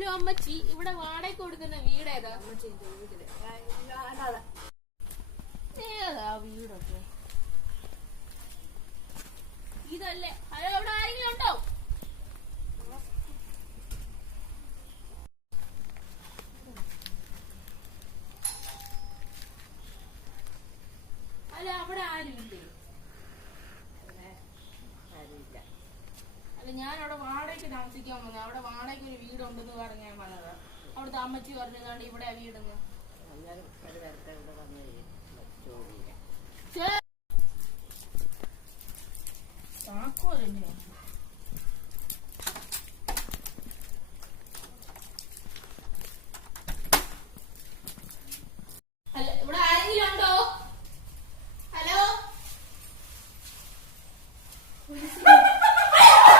Hello അമ്മച്ചി, ഇവിടെ വാടകയ്ക്ക് കൊടുക്കുന്ന വീട് ഏതാ? ഏതാ വീടൊക്കെ? ഇതല്ലേ? ഹലോ, ഇവിടെ ആരെങ്കിലും ഉണ്ടോ? അല്ല, അവിടെ ആരുമില്ലേ? അല്ല, ഞാൻ അവിടെ വാടകയ്ക്ക് താമസിക്കാൻ വന്നത്. അവിടെ വാടകയ്ക്ക് ഒരു വീടുണ്ടെന്ന് പറഞ്ഞ് ഞാൻ വന്നത്. അവിടുത്തെ അമ്മച്ചി പറഞ്ഞതാണ് ഇവിടെ വീടെന്ന്. താക്കോലല്ലേ?